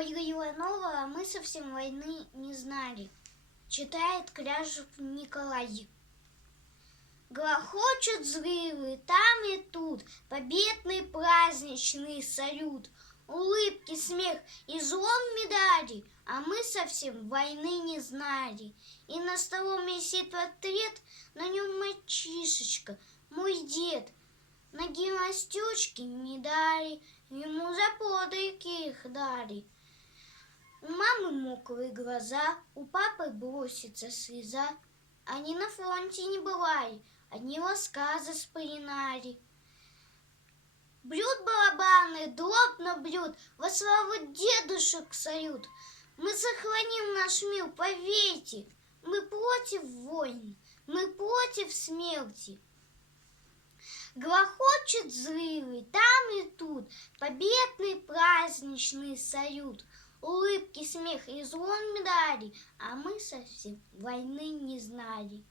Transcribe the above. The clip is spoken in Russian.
Ольга Иванова, а мы совсем войны не знали. Читает Кряжев Николай. Грохочут взрывы там и тут, победный праздничный салют, улыбки, смех и звон медалей, а мы совсем войны не знали. И на столом висит портрет, на нем мальчишечка, мой дед. На гимнастючке медали, ему за подвиги их дали. У мамы мокрые глаза, у папы бросится слеза. Они на фронте не бывали, одни рассказы вспоминали. Бьют барабаны, дробно бьют, во славу дедушек салют. Мы сохраним наш мир, поверьте, мы против войн, мы против смерти. Грохочут взрывы там и тут, победный праздничный салют, улыбки, смех и звон медалей, а мы совсем войны не знали.